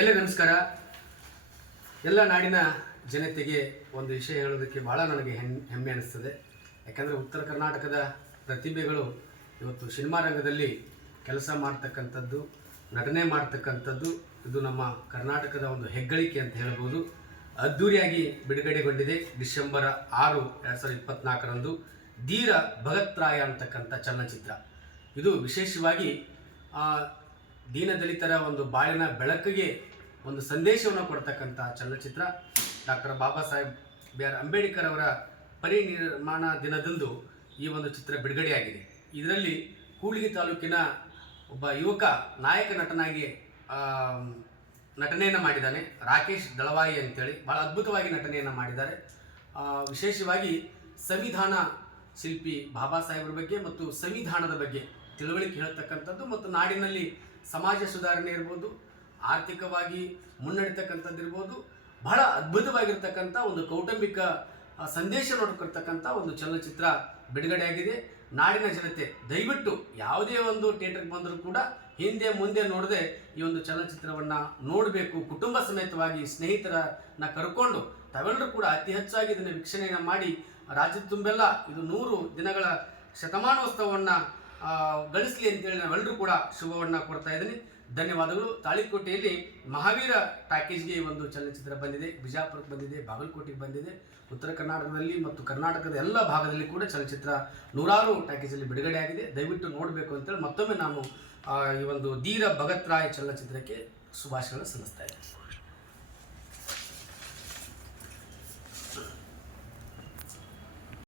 ಎಲ್ಲ ನಮಸ್ಕಾರ. ಎಲ್ಲ ನಾಡಿನ ಜನತೆಗೆ ಒಂದು ವಿಷಯ ಹೇಳೋದಕ್ಕೆ ಭಾಳ ನನಗೆ ಹೆಮ್ ಹೆಮ್ಮೆ ಅನಿಸ್ತದೆ. ಯಾಕಂದರೆ ಉತ್ತರ ಕರ್ನಾಟಕದ ಪ್ರತಿಭೆಗಳು ಇವತ್ತು ಸಿನಿಮಾ ರಂಗದಲ್ಲಿ ಕೆಲಸ ಮಾಡ್ತಕ್ಕಂಥದ್ದು, ನಟನೆ ಮಾಡ್ತಕ್ಕಂಥದ್ದು, ಇದು ನಮ್ಮ ಕರ್ನಾಟಕದ ಒಂದು ಹೆಗ್ಗಳಿಕೆ ಅಂತ ಹೇಳ್ಬೋದು. ಅದ್ಧೂರಿಯಾಗಿ ಬಿಡುಗಡೆಗೊಂಡಿದೆ ಡಿಸೆಂಬರ್ ಆರು, ಎರಡು ಸಾವಿರದ ಇಪ್ಪತ್ನಾಲ್ಕರಂದು ಧೀರ ಭಗತ್ರಾಯ ಅಂತಕ್ಕಂಥ ಚಲನಚಿತ್ರ. ಇದು ವಿಶೇಷವಾಗಿ ದೀನದಲಿತರ ಒಂದು ಬಾಳಿನ ಬೆಳಕಿಗೆ ಒಂದು ಸಂದೇಶವನ್ನು ಕೊಡ್ತಕ್ಕಂಥ ಚಲನಚಿತ್ರ doctor Baba Saheb B R Ambedkar ಅವರ ಪರಿನಿರ್ಮಾಣ ದಿನದಂದು ಈ ಒಂದು ಚಿತ್ರ ಬಿಡುಗಡೆಯಾಗಿದೆ. ಇದರಲ್ಲಿ ಕೂಡ್ಲಿಗಿ ತಾಲೂಕಿನ ಒಬ್ಬ ಯುವಕ ನಾಯಕ ನಟನಾಗಿ ನಟನೆಯನ್ನು ಮಾಡಿದ್ದಾನೆ. ರಾಕೇಶ್ ದಳವಾಯಿ ಅಂತೇಳಿ ಭಾಳ ಅದ್ಭುತವಾಗಿ ನಟನೆಯನ್ನು ಮಾಡಿದ್ದಾರೆ. ವಿಶೇಷವಾಗಿ ಸಂವಿಧಾನ ಶಿಲ್ಪಿ ಬಾಬಾ ಸಾಹೇಬರ ಬಗ್ಗೆ ಮತ್ತು ಸಂವಿಧಾನದ ಬಗ್ಗೆ ತಿಳುವಳಿಕೆ ಹೇಳ್ತಕ್ಕಂಥದ್ದು ಮತ್ತು ನಾಡಿನಲ್ಲಿ ಸಮಾಜ ಸುಧಾರಣೆ ಇರ್ಬೋದು, ಆರ್ಥಿಕವಾಗಿ ಮುನ್ನಡೀತಕ್ಕಂಥದ್ದು ಇರ್ಬೋದು, ಬಹಳ ಅದ್ಭುತವಾಗಿರ್ತಕ್ಕಂಥ ಒಂದು ಕೌಟುಂಬಿಕ ಸಂದೇಶ ನೋಡ್ಕೊಳ್ತಕ್ಕಂಥ ಒಂದು ಚಲನಚಿತ್ರ ಬಿಡುಗಡೆಯಾಗಿದೆ. ನಾಡಿನ ಜನತೆ ದಯವಿಟ್ಟು ಯಾವುದೇ ಒಂದು ಥಿಯೇಟರ್ಗೆ ಬಂದರೂ ಕೂಡ ಹಿಂದೆ ಮುಂದೆ ನೋಡದೆ ಈ ಒಂದು ಚಲನಚಿತ್ರವನ್ನು ನೋಡಬೇಕು. ಕುಟುಂಬ ಸಮೇತವಾಗಿ ಸ್ನೇಹಿತರನ್ನ ಕರ್ಕೊಂಡು ತಾವೆಲ್ಲರೂ ಕೂಡ ಅತಿ ಹೆಚ್ಚಾಗಿ ಇದನ್ನು ವೀಕ್ಷಣೆಯನ್ನು ಮಾಡಿ, ರಾಜ್ಯದ ತುಂಬೆಲ್ಲ ಇದು ನೂರು ದಿನಗಳ ಶತಮಾನೋತ್ಸವವನ್ನು ಗಳಿಸಲಿ ಅಂತೇಳಿ ನಾವೆಲ್ಲರೂ ಕೂಡ ಶುಭವನ್ನು ಕೊಡ್ತಾ ಇದ್ದೀನಿ. ಧನ್ಯವಾದಗಳು. ತಾಳಿಕೋಟೆಯಲ್ಲಿ ಮಹಾವೀರ ಪ್ಯಾಕೇಜ್ಗೆ ಒಂದು ಚಲನಚಿತ್ರ ಬಂದಿದೆ. ಬಿಜಾಪುರಕ್ಕೆ ಬಂದಿದೆ, ಬಾಗಲಕೋಟೆಗೆ ಬಂದಿದೆ. ಉತ್ತರ ಕರ್ನಾಟಕದಲ್ಲಿ ಮತ್ತು ಕರ್ನಾಟಕದ ಎಲ್ಲ ಭಾಗದಲ್ಲಿ ಕೂಡ ಚಲನಚಿತ್ರ ನೂರಾರು ಪ್ಯಾಕೇಜಲ್ಲಿ ಬಿಡುಗಡೆಯಾಗಿದೆ ದಯವಿಟ್ಟು ನೋಡಬೇಕು ಅಂತೇಳಿ ಮತ್ತೊಮ್ಮೆ ನಾನು ಈ ಒಂದು ಧೀರ ಭಗತ್ ರಾಯ್ ಚಲನಚಿತ್ರಕ್ಕೆ ಶುಭಾಶಯಗಳನ್ನು ಸಲ್ಲಿಸ್ತಾ ಇದ್ದೇನೆ.